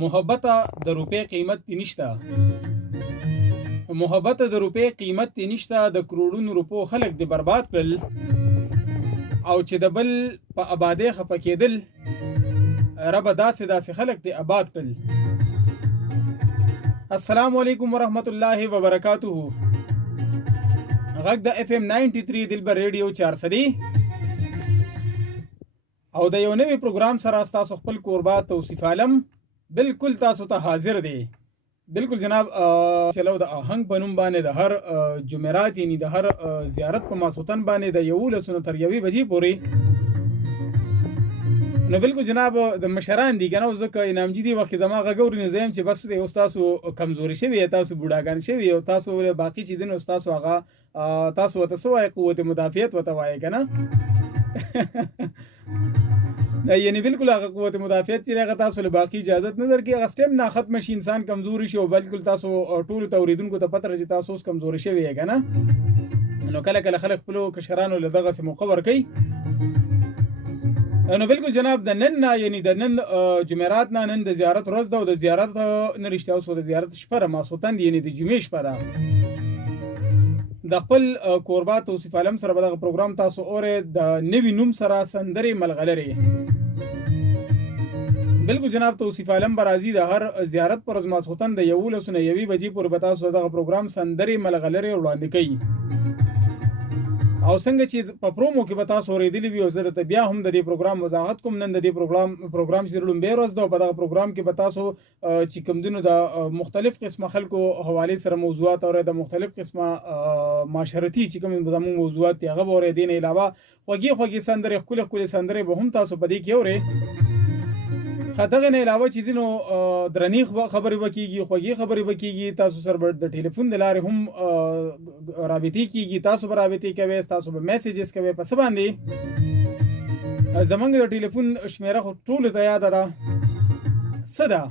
محبت د روپې قیمت تی نشته، محبت د روپې قیمت تی نشته. د کروڑونو روپو خلک دی برباد کړل او چې د بل په آبادې خفه کېدل، رب داسې خلک دی آباد کړل. السلام علیکم ورحمت الله وبرکاتہ. غږ د FM 93 دلبر ریډیو 400 او د یو نوی پروګرام سره تاسو خپل کوربا توصیف عالم بالکل تاسو ته حاضر دی. بالکل جناب، چلو د آهنګ په نوم باندې د هر جمعرات یعنی د هر زیارت په ماسوتن باندې د 11 تر 1 بجې پورې نو بالکل جناب د مشران دي کنه. ځکه انعامجي دی وخت زما غوړ نه زم چې بس تاسو کمزوري شوی، تاسو بوډاګان شوی او تاسو باقی چې دین تاسو هغه تاسو وته سوای قوت مدافعت وته وای کنه. یعنی بالکل هغه قوت مدافعت چې هغه تاسو له باقی اجازه نه درکې. هغه سټیم نه ختم شي، انسان کمزوري شي او بالکل تاسو ټول توریدونکو ته پته راځي تاسو اوس کمزوري شوی یې کنه. نو کله کله خلک خپل کشرانو له دغه سم خبر کوي. نو بالکل جناب د نن یعنی د نن جمعرات نه نن د زیارت ورځ ده او د زیارت نه رښتیا اوس د زیارت شپه ماسوتن یعنی د جمعې شپه ده. د خپل کوربا توصیف عالم سره به دغه پروګرام تاسو اورئ د نوي نوم سره سندرې ملغلرې. بالکل جناب توصیف عالم برازي د هر زیارت پر ورځ ماسوتن د 11 نه 1 بجې پورې به تاسو دغه پروګرام سندرې ملغلرې وړاندې کوي. او څنګه چې په پرومو کې به تاسو اورېدلی وي او زه درته بیا هم د دې پروګرام وضاحت کوم. نن د دې پروګرام چې لومبۍ ورځ ده او په دغه پروګرام کې به تاسو چې کوم دینو د مختلف قسمه خلکو حوالې سره موضوعات اورئ، د مختلف قسمه معاشرتي چې کوم زموږ موضوعات دي هغه به اورئ. دې نه علاوه خوږې سندرې ښکلې سندرې به هم تاسو په دې کې اورئ. دغه نه علاوه چې دینو درنې خبرې وکېږي، خوږې خبرې وکېږي، تاسو سره د ټلیفون د لارې هم رابطې کېږي. تاسو به رابطې کوئ، تاسو به میسیجز کوئ. په څه باندې زمونږ د ټلیفون شمیره خو ټولو ته یاده ده. څه ده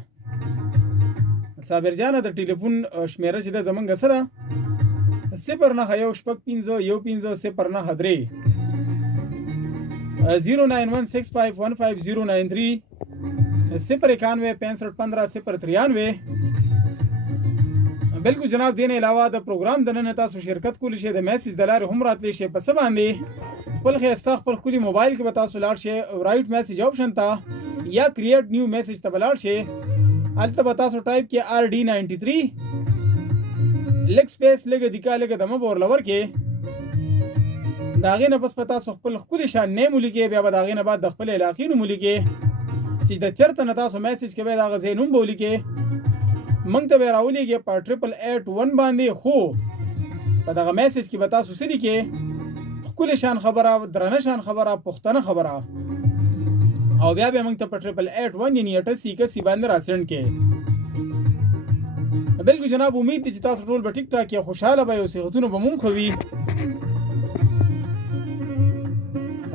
صابر جانه د ټلیفون شمیره چې ده زمونږ څه ده؟ 091651503 09165150093 091651503. بالکل جناب دین علاوه د پروګرام د نن تاسو شرکت کولی شئ، د میسیج د لارې هم راتلی شئ. په څه باندې خپل ښایسته خپل ښکلي موبایل کې به تاسو لاړ شئ رایټ میسیج آپشن ته یا کریټ نیو میسیج ته به لاړ شئ. هلته به تاسو ټایپ کې RD93 لږ سپیس لږه دیکا لږه دمه به ورله ورکې. د هغې نه پس به تاسو خپل ښکلي شان نیم ولیکئ. بیا به د هغې نه بعد د خپل علاقې نوم ولیکئ چې د چېرته نه تاسو میسیج کوئ د هغه ځای نوم به ولیکئ. موږ ته به یې راولیږئ په 8881 باندې. خو په دغه میسیج کې به تاسو څه لیکئ؟ ښکلې شان خبره، درنه شان خبره، پښتنه خبره. او بیا به موږ ته په 8881 یعنې 88 باندې راسنډ کړئ. بالکل جناب امید دی چې تاسو ټول به ټیک ټاک یا خوشحاله به یو صحتونه به مو ښه وي.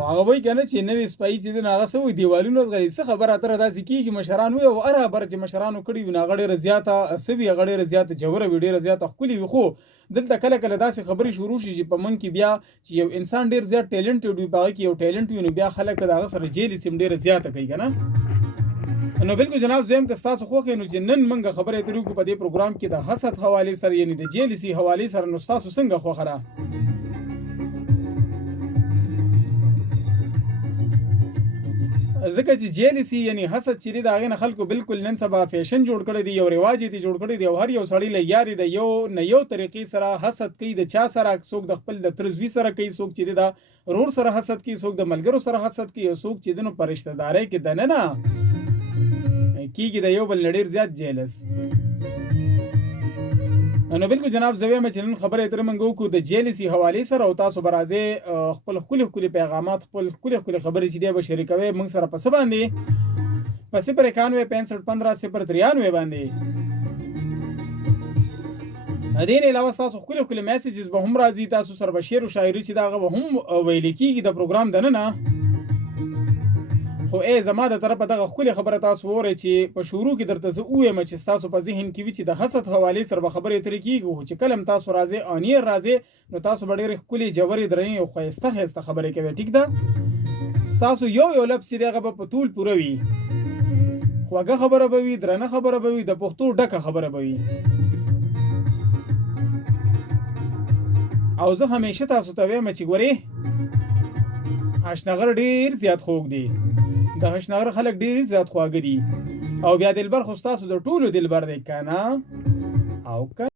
هغه وایي که نه چې نوې سپایي چې دی نو هغه څه وایي دیوالونه ځغلي. څه خبره اتره داسې کېږي مشران وایي او هر خبره چې مشرانو کړې وي نو هغه ډېره زیاته څه وي، هغه ډېره زیاته جوره وي، ډېره زیاته ښکلې وي. خو دلته کله کله داسې خبرې شروع شي چې په من کې بیا چې یو انسان ډېر زیات ټیلنټډ وي، په هغه کې یو ټیلنټ وي نو بیا خلک د هغه سره جیلسي هم ډېره زیاته کوي که نه. نو بالکل جناب زه هم که ستاسو خوښ یې نو چې نن موږ خبرې اترې وکړو په دې پروګرام کې د حسد حوالې سره یعنې د جیلسي حوالې سره. نو ستاسو څنګه خوښه ده؟ ځکه چې جیلسي یعنی حسد چې دی د هغې نه خلکو بالکل نن سبا فیشن جوړ کړی دی، یو رواج یې جوړ کړی دی او هر یو سړی له یارې د یو نه یو طریقې سره حسد کوي. د چا سره؟ څوک د خپل د تره زوی سره کوي، څوک چې دی د ورور سره حسد کوي، څوک د ملګرو سره حسد کوي او څوک چې دی نو په رشته دارۍ کې دننه کېږي د یو بل نه ډېر زیات جیلس. نو بالکل جناب زه وایم چې نن خبرې اترې موږ وکړو د جیلسي حوالې سره او تاسو به راځئ خپل ښکلي پیغامات، خپل ښکلي خبرې چې دی به شریکوئ موږ سره. په څه باندې؟ په 091651503 باندې. دې نه علاوه ستاسو ښکلي میسیجز به هم راځي. تاسو سره به شعر و شاعري چې د هغه به هم ویلې کېږي د پروګرام دننه. خو زما د طرفه دغه ښکلې خبره تاسو واورئ چې په شروع کې درته زه ووایم چې ستاسو په ذهن کې وي چې د حسد حوالې سره به خبرې اترې کېږي. خو چې کله هم تاسو راځئ آنیر راځئ نو تاسو به ډېرې ښکلې جوړې درنې او ښایسته خبرې کوئ. ټیک ده؟ ستاسو یو لفظ چې دی هغه به په طول پوره وي خوږه خبره به وي، درنه خبره به وي، د پښتو ډکه خبره به وي. او زه همیشه تاسو ته وایم چې ګورې هشنغر ډېر زیات خوږ دی، د هشنغر خلک ډېر زیات خواږه دي، او بیا دلبر خو ستاسو د ټولو دلبر دی که نه؟ او که